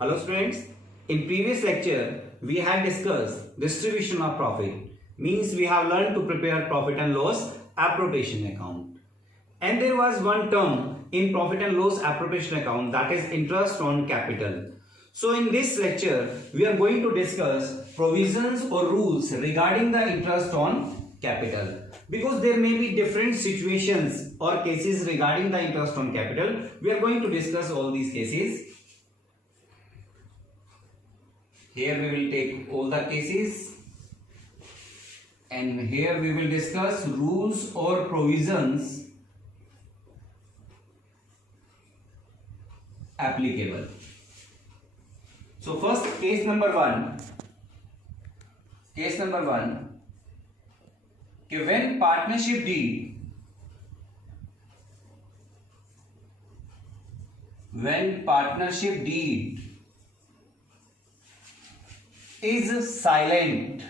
Hello students, in previous lecture we had discussed distribution of profit, means we have learned to prepare profit and loss appropriation account. And there was one term in profit and loss appropriation account, that is interest on capital. So in this lecture we are going to discuss provisions or rules regarding the interest on capital, because there may be different situations or cases regarding the interest on capital. We are going to discuss all these cases. Here we will take all the cases, and here we will discuss rules or provisions applicable. So first, case number one, when partnership deed is silent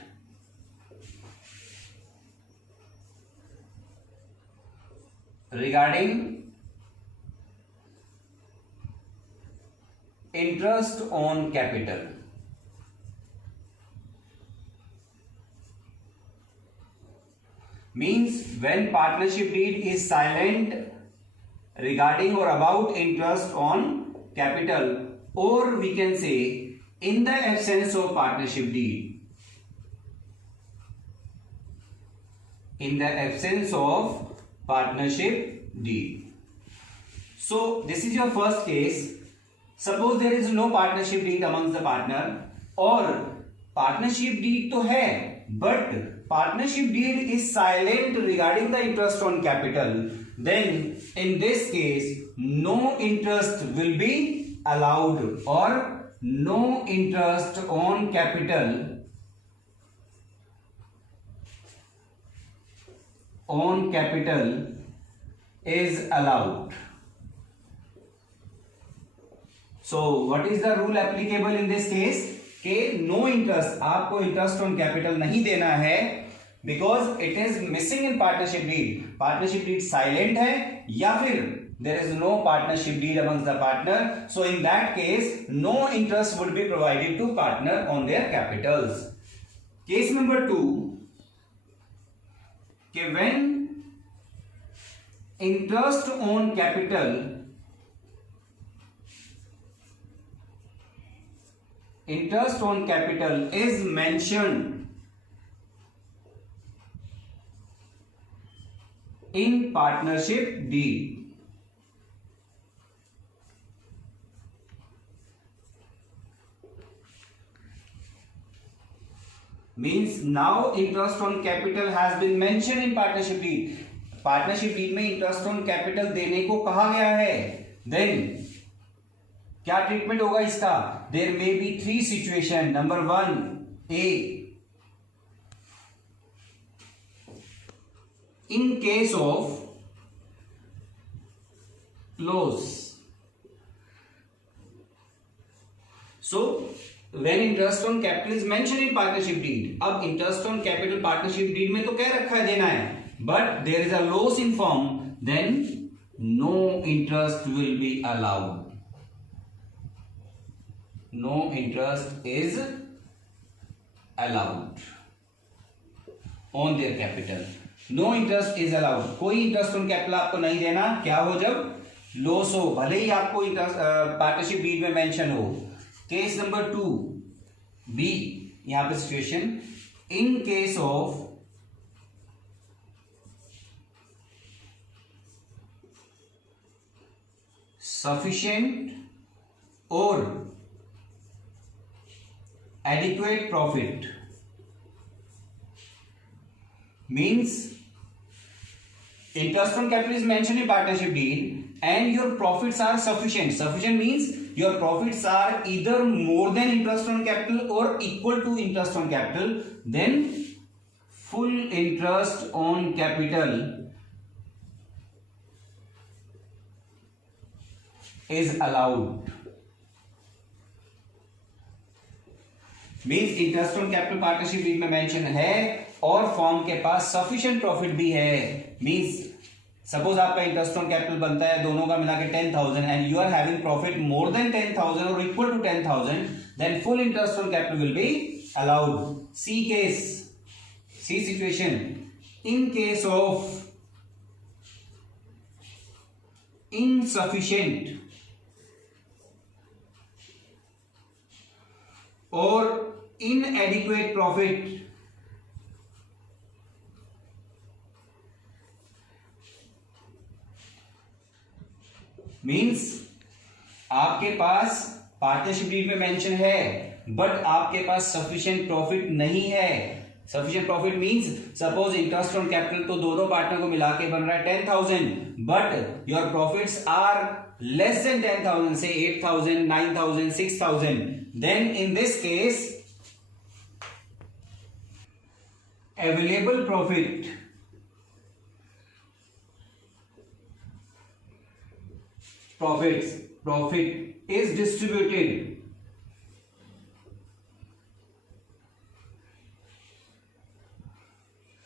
regarding interest on capital. Means when partnership deed is silent regarding or about interest on capital, or we can say in the absence of partnership deed. In the absence of partnership deed. So this is your first case. Suppose there is no partnership deed amongst the partner, or partnership deed तो है, but partnership deed is silent regarding the interest on capital. Then in this case, no interest will be allowed, or no interest on capital is allowed. So what is the rule applicable in this case? कि no interest, आपको interest on capital नहीं देना है, because it is missing in partnership deed. Partnership deed silent है, या फिर there is no partnership deed amongst the partner. So in that case, no interest would be provided to partner on their capitals. Case number two, कि when interest on capital is mentioned in partnership deed. Means now interest on capital has been mentioned in partnership deed. Partnership deed में interest on capital देने को कहा गया है. Then क्या treatment होगा इसका? There may be three situation. Number one, A, in case of loss. So when interest on capital is mentioned in partnership deed, अब interest on capital partnership deed में तो क्या रखा है देना है, but there is a loss in firm, then no interest will be allowed. No interest is allowed on their capital. No interest is allowed. कोई interest on capital आपको नहीं देना. क्या हो जब लॉस हो, भले ही आपको पार्टनरशिप डीड में मेंशन हो. केस नंबर टू, बी, यहां पे situation, in case of sufficient or adequate profit. Means interest on capital is mentioned in partnership deed and your profits are sufficient. Sufficient means your profits are either more than interest on capital or equal to interest on capital. Then full interest on capital is allowed. Means interest on capital partnership deed में mention है और firm के पास sufficient profit भी है. Means suppose आपका interest on capital बनता है दोनों का मिला के 10,000 and you are having profit more than 10,000 और equal to 10,000, then full interest on capital will be allowed. See case, see situation, in case of insufficient or inadequate profit means आपके पास partnership deed में mention है but आपके पास sufficient profit नहीं है. Sufficient profit means suppose interest on capital तो दोनों पार्टनर को मिला के बन रहा है 10,000 but your profits are less than 10,000 से 8,000, 9,000, 6,000, then in this case available profit is distributed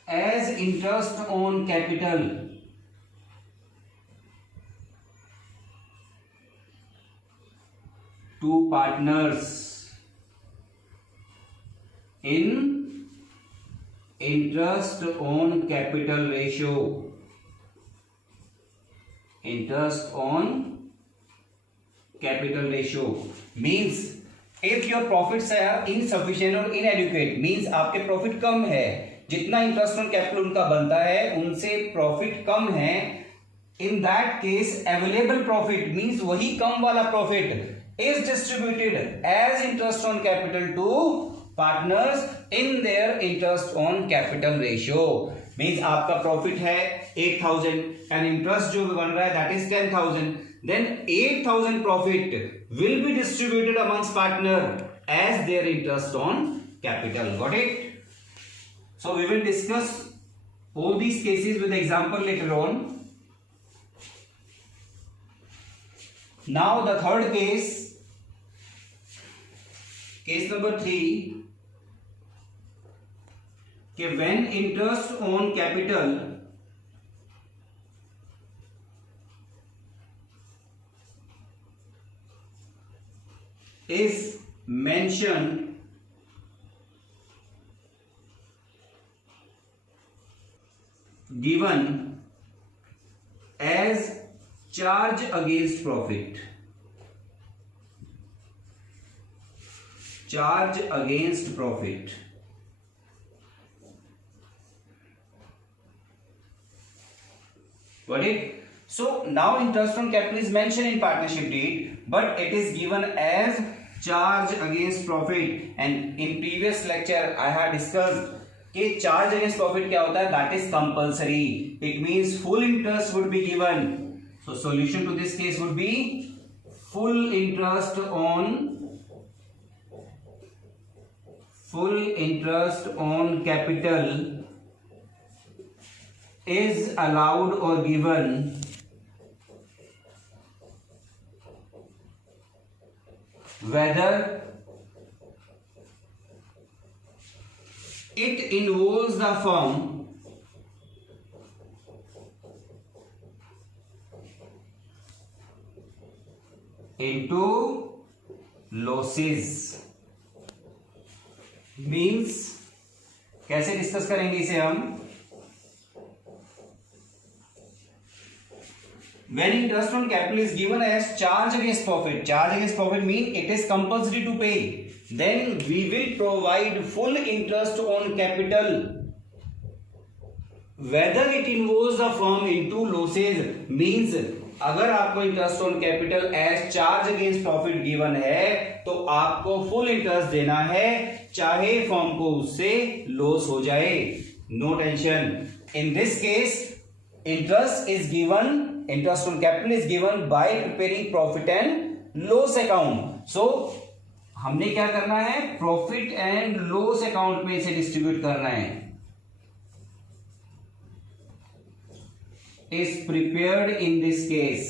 as interest on capital to partners in interest on capital ratio. Interest on capital ratio means if your profits are insufficient or inadequate means आपके profit कम है, जितना interest on capital उनका बनता है उनसे profit कम है. In that case available profit means वही कम वाला profit is distributed as interest on capital to partners in their interest on capital ratio. Means आपका प्रॉफिट है 8,000 एंड इंटरेस्ट जो बन रहा है that is 10,000, then 8,000 profit will be distributed amongst partner as their interest on capital. Got it? So we will discuss all these cases with example later on. Now the third case, case number 3, कि when interest on capital is mentioned given as charge against profit. Charge against profit. Got it? So now interest on capital is mentioned in partnership deed, but it is given as charge against profit. And in previous lecture I had discussed कि charge against profit क्या होता है? That is compulsory. It means full interest would be given. So solution to this case would be full interest on capital is allowed or given whether it involves the firm into losses. Means कैसे discuss करेंगे इसे हम? When interest on capital is given as charge against profit mean it is compulsory to pay. Then we will provide full interest on capital whether it involves the firm into losses. Means अगर आपको interest on capital as charge against profit given है तो आपको full interest देना है चाहे firm को उससे लॉस हो जाए. No tension. In this case interest is given, interest on capital is given by preparing profit and loss account. So हमने क्या करना है? प्रॉफिट एंड लॉस अकाउंट में इसे डिस्ट्रीब्यूट करना है. is prepared in this case.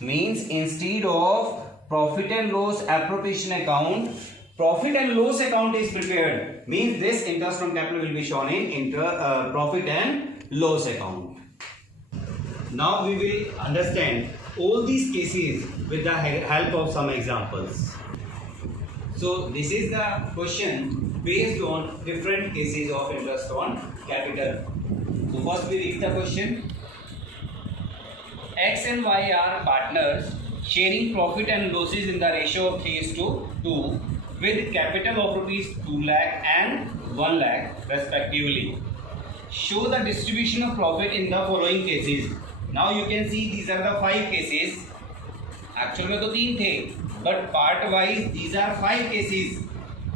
Means instead of profit and loss appropriation account, profit and loss account is prepared. means this interest on capital will be shown in profit and loss account. Now we will understand all these cases with the help of some examples. So this is the question based on different cases of interest on capital. So first we read the question. X and Y are partners sharing profit and losses in the ratio of 3:2 with capital of rupees 2 lakh and 1 lakh respectively. Show the distribution of profit in the following cases. Now you can see these are the 5 cases. Actual में तो 3 थे, but part wise these are 5 cases.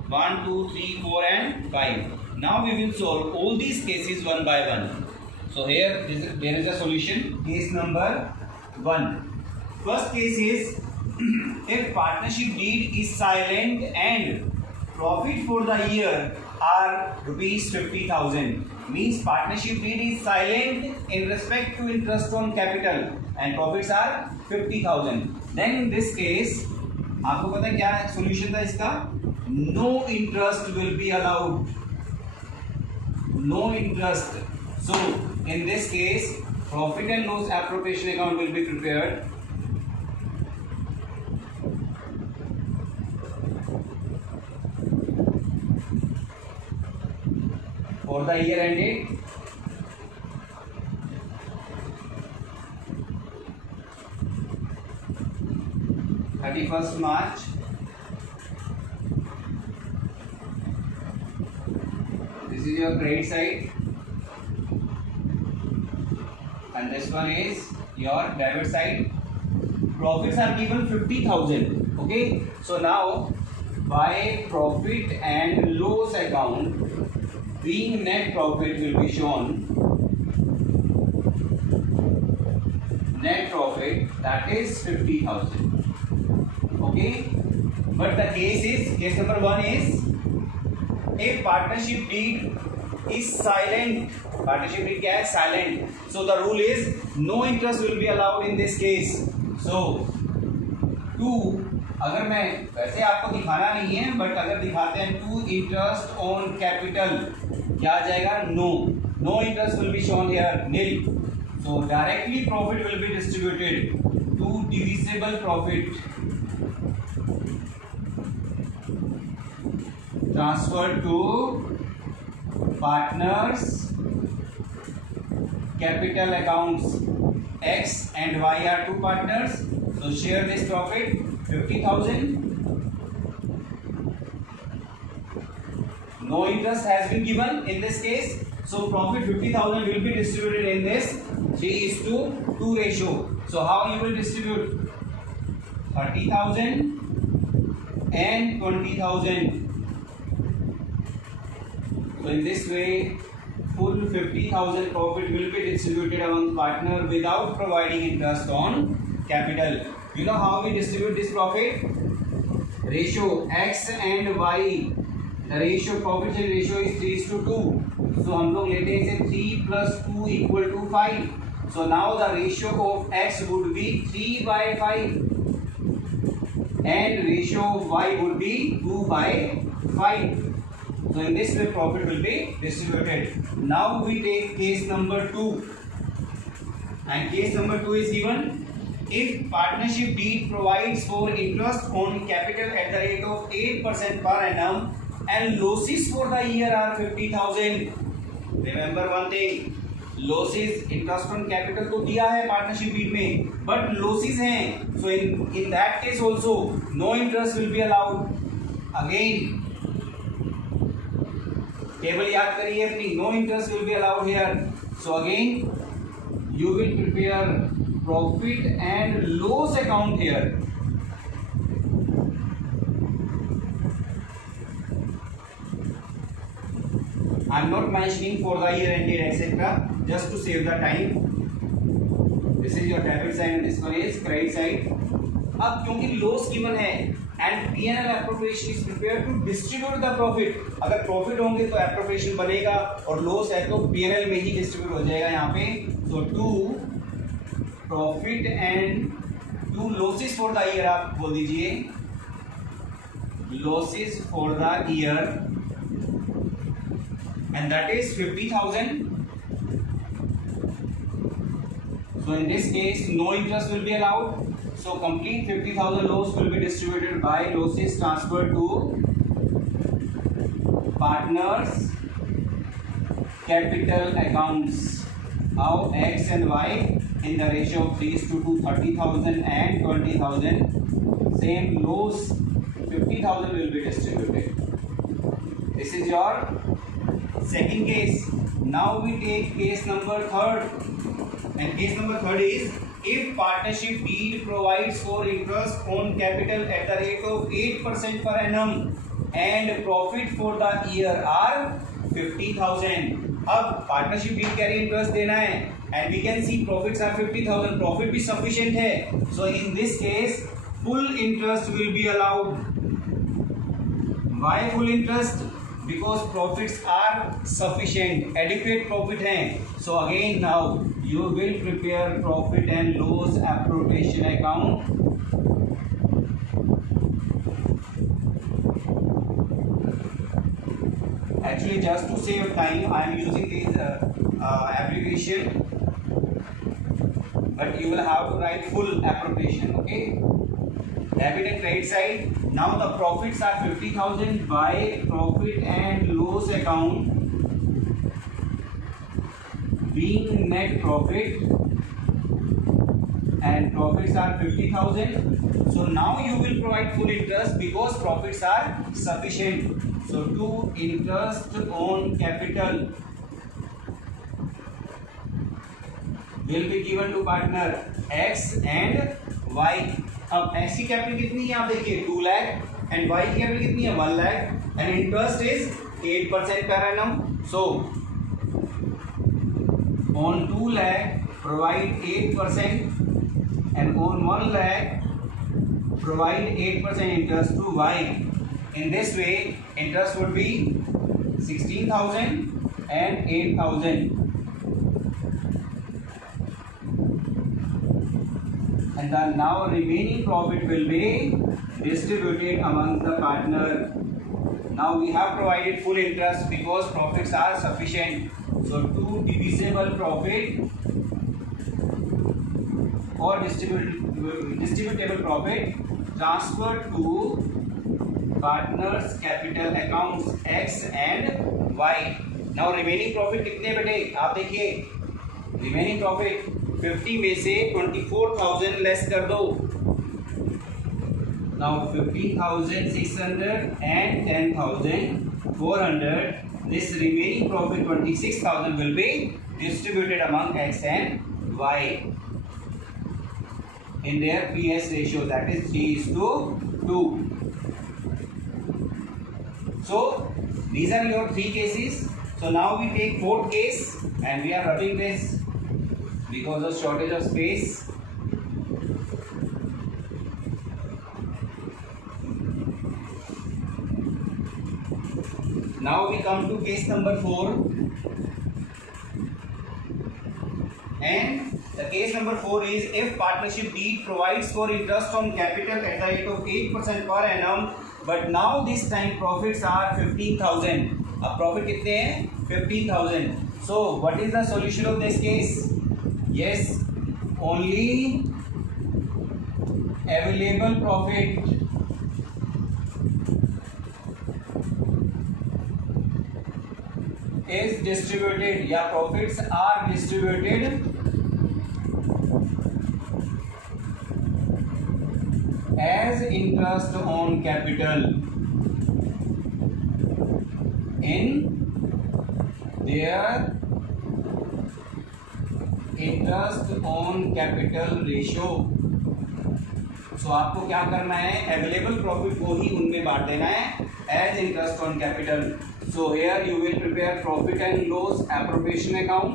1, 2, 3, 4 and 5. Now we will solve all these cases one by one. So here there is a solution. Case number 1. First case is if partnership deed is silent and profit for the year are rupees 50,000, means partnership deed is silent in respect to interest on capital and profits are 50,000. Then in this case आपको पता है क्या solution था इसका? No interest will be allowed. No interest. So in this case profit and loss appropriation account will be prepared. For the year ended 31st March 2022. This is your credit side and this one is your debit side. Profits are given 50,000. Okay, so now by profit and loss account, being net profit will be shown. Net profit that is 50,000. Okay, but the case number 1 is if partnership deed is silent. Partnership deed क्या है? Silent. So the rule is no interest will be allowed in this case. So 2, अगर मैं वैसे आपको दिखाना नहीं है but अगर दिखाते हैं 2 interest on capital क्या आ जाएगा? No interest will be shown here, nil. So directly profit will be distributed to divisible profit transferred to partners capital accounts. X and Y are 2 partners, so share this profit 50,000. No interest has been given in this case, so profit 50,000 will be distributed in this 3:2 ratio. So how you will distribute? 30,000 and 20,000. So in this way, full 50,000 profit will be distributed among partner without providing interest on capital. You know how we distribute this profit? Ratio X and Y. The ratio profit share ratio is 3:2. So हम लोग लेते हैं इसे 3 + 2 = 5. So now the ratio of X would be 3/5 and ratio of Y would be 2/5. So in this way profit will be distributed. Now we take case number 2, and case number 2 is given if partnership deed provides for interest on capital at the rate of 8% per annum and losses for the year are 50,000. Remember one thing, losses interest on capital तो दिया है partnership deed में, but losses हैं. So in that case also no interest will be allowed. Again table याद करिए अपनी. No interest will be allowed here. So again you will prepare profit and loss account here. I am not mentioning for the year ended etcetera just to save the time. This is your debit side and this one is credit side. अब क्योंकि loss given है and P&L appropriation is prepared to distribute the profit. अगर profit होंगे तो appropriation बनेगा और loss है तो P&L में ही distribute हो जाएगा यहाँ पे. So 2 profit and 2 losses for the year आप बोल दीजिए. Losses for the year and that is 50,000. So in this case, no interest will be allowed. So complete 50,000 loss will be distributed by losses transferred to partners' capital accounts. How X and Y in the ratio of 3:2, 30,000 and 20,000. Same loss 50,000 will be distributed. This is your second case. Now we take case number third. And case number third is if partnership deed provides for interest on capital at the rate of 8% per annum and profit for the year are 50,000. अब partnership deed carry interest देना है and we can see profits are 50,000. Profit भी sufficient है. So in this case full interest will be allowed. Why full interest? Because profits are sufficient, adequate profit हैं. So again now you will prepare profit and loss appropriation account. Actually, just to save time, I am using this abbreviation, but you will have to write full appropriation. Okay. Debit and credit side. Now the profits are 50,000 by profit and loss account being net profit, and profits are 50,000. So now you will provide full interest because profits are sufficient. So to interest on capital will be given to partner X and Y. अब ऐसी capital कितनी है आप देखिए 2 lakh and Y की capital कितनी है 1 lakh and interest is 8% per annum. So on 2 lakh provide 8% and on 1 lakh provide 8% interest to Y. In this way interest would be 16,000 and 8,000. And the now remaining profit will be distributed among the partner. Now we have provided full interest because profits are sufficient. So to divisible profit or distributable profit transferred to partners capital accounts X and Y. Now remaining profit कितने बेटे आप देखिए remaining profit 50 में से 24,000 less कर दो. Now 15,600 and 10,400. This remaining profit 26,000 will be distributed among X and Y in their PS ratio, that is 3:2. So these are your 3 cases. So now we take 4th case and we are rubbing this because of shortage of space. Now we come to case number 4, and the case number 4 is if partnership deed provides for interest on capital at the rate of 8% per annum, but now this time profits are 15,000. अब profit कितने हैं 15,000. So what is the solution of this case? Yes, only available profit is distributed, या profits are distributed as interest on capital in their interest on capital ratio. So आपको क्या करना है available profit को ही उनमें बांट देना है as interest on capital. So here you will prepare profit and loss appropriation account.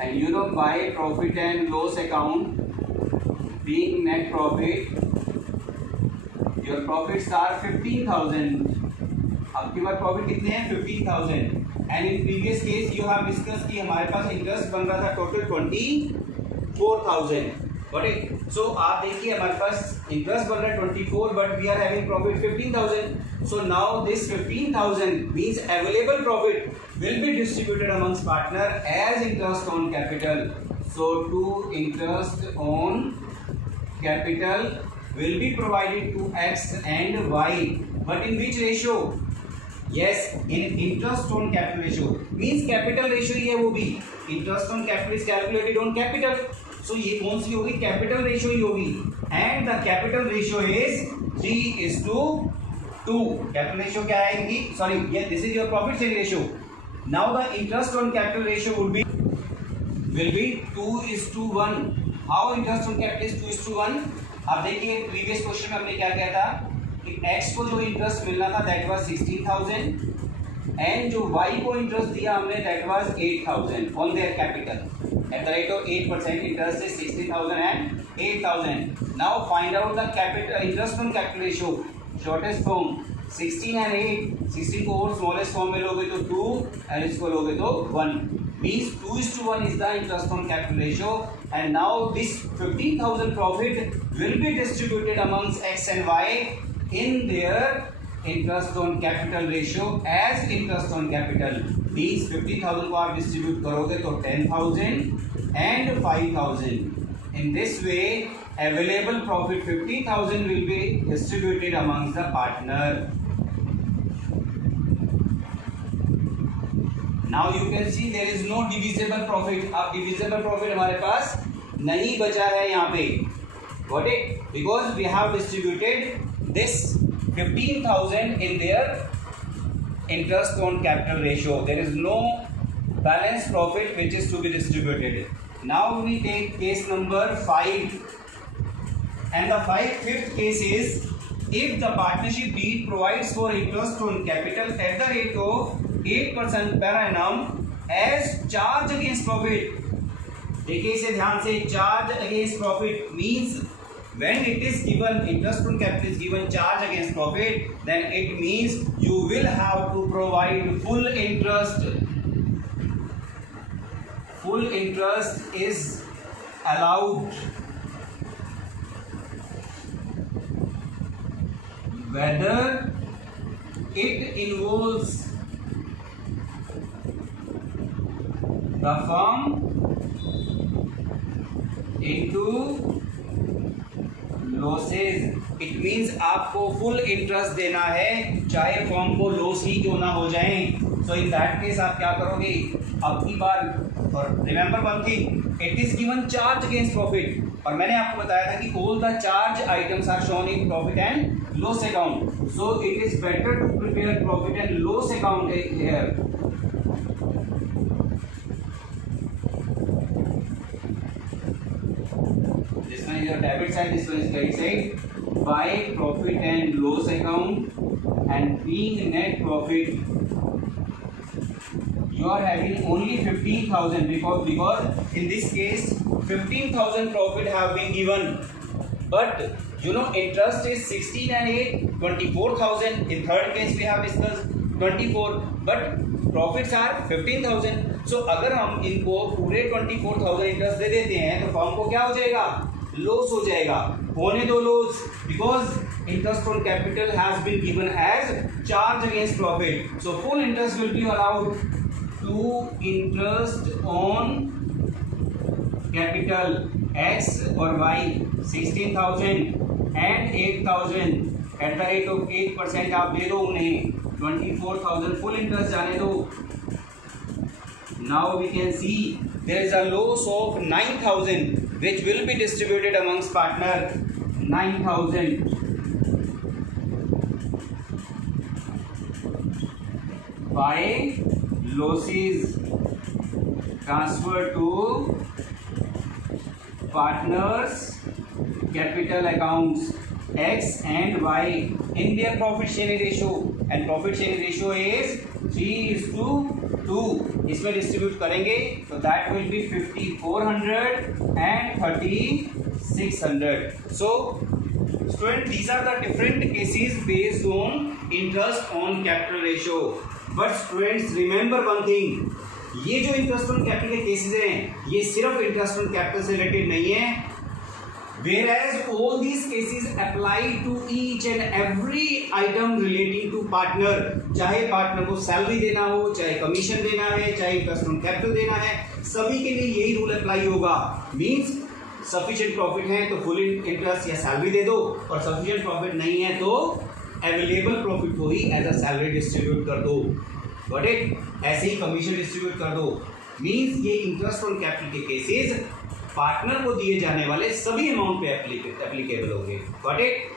And you know by profit and loss account being net profit, your profits are 15,000. आपके पास प्रॉफिट कितने हैं 15,000. And in previous case you have discuss कि हमारे पास interest बन रहा था total 24,000. Got it? So आप देखिए हमारे पास इंटरेस्ट बन रहा है 24 but we are having profit 15,000. So now this 15,000 means available profit will be distributed amongst partner as interest on capital. So to interest on capital will be provided to X and Y, but in which ratio? Yes, in interest on capital ratio means capital ratio ही है वो भी. Interest on capital is calculated on capital. So ये कौन सी होगी? Capital ratio ही होगी. And the capital ratio is 3:2. Capital ratio क्या आएगी? Sorry, ये this is your profit sharing ratio. Now the interest on capital ratio will be 2:1. How interest on capital is 2:1? अब देखिए previous question में हमने क्या किया था कि x को जो इंटरेस्ट मिलना था दैट वाज 16,000 एंड जो y को इंटरेस्ट दिया हमने that was 8,000 on their capital. At the rate of 8% interest is 60,000 and 8,000. Now find out the capital interest on capital ratio. Shortest form 16 and 8. 16 को और smallest form में लोगे तो 2 and इसको लोगे तो 1. Means 2:1 is the interest on capital ratio. And now this 15,000 profit will be distributed amongst X and Y in their interest on capital ratio as interest on capital. These 50,000 को आप distribute करोगे तो 10,000 and 5,000. In this way, available profit 50,000 will be distributed amongst the partner. Now you can see there is no divisible profit. अब divisible profit हमारे पास नहीं बचा है यहाँ पे. Got it? Because we have distributed this 15,000 in their interest on capital ratio. There is no balance profit which is to be distributed. Now we take case number 5, and the fifth case is if the partnership deed provides for interest on capital at the rate of 8% per annum as charge against profit. देखिए इसे ध्यान से, charge against profit means when it is given interest on capital is given charge against profit, then it means you will have to provide full interest. Full interest is allowed whether it involves the firm into losses. It means आपको full interest देना है चाहे form को loss ही क्यों ना हो जाए. सो इन that case आप क्या करोगे अब की बार? और remember one thing, it is given charge against profit, और मैंने आपको बताया था कि all the charge items are shown in profit and loss account. So it is better to prepare profit and loss account here. This one is your debit side, this one is credit side. By profit and loss account and being net profit, you are having only 15,000 because in this case 15,000 profit have been given, but you know interest is 16 and 8, 24,000. In third case we have discussed 24, but profits are 15,000. So अगर हम इनको पूरे 24,000 interest दे देते हैं तो firm को क्या हो जाएगा? लॉस हो जाएगा. होने दो loss, because interest on capital has been given as charge against profit. So full interest will be allowed to interest on capital X और Y 16,000 and 8,000 at the rate of 8% आप दे दो उन्हें. 24,000 फुल इंटरेस्ट जाने दो. Now we can see there is a loss of 9,000 which will be distributed amongst partner. 9,000 by losses transferred to partners capital accounts X and Y in their profit sharing ratio, and profit sharing ratio is 3:2. इसमें distribute करेंगे तो that will be 5,400 and 3,600. So student, these are the different cases based on interest on capital ratio. But students remember one thing, ये जो interest on capital के cases हैं ये सिर्फ interest on capital से रिलेटेड नहीं है, Whereas all these cases apply to each and every item relating to partner, चाहे पार्टनर को सैलरी देना हो, चाहे कमीशन देना है, चाहे इंटरेस्ट ऑन कैपिटल देना है, सभी के लिए यही रूल अप्लाई होगा। मींस सफिशिएंट प्रॉफिट है तो फुल इंटरेस्ट या सैलरी दे दो, और सफिशिएंट प्रॉफिट नहीं है तो अवेलेबल प्रॉफिट को ही एज अ सैलरी डिस्ट्रीब्यूट कर दो। Got it? ऐसे ही कमीशन डिस्ट्रीब्यूट कर दो। मींस ये इंटरेस्ट ऑन कैपिटल के केसेस पार्टनर को दिए जाने वाले सभी अमाउंट पे एप्लीकेबल होंगे। Got it?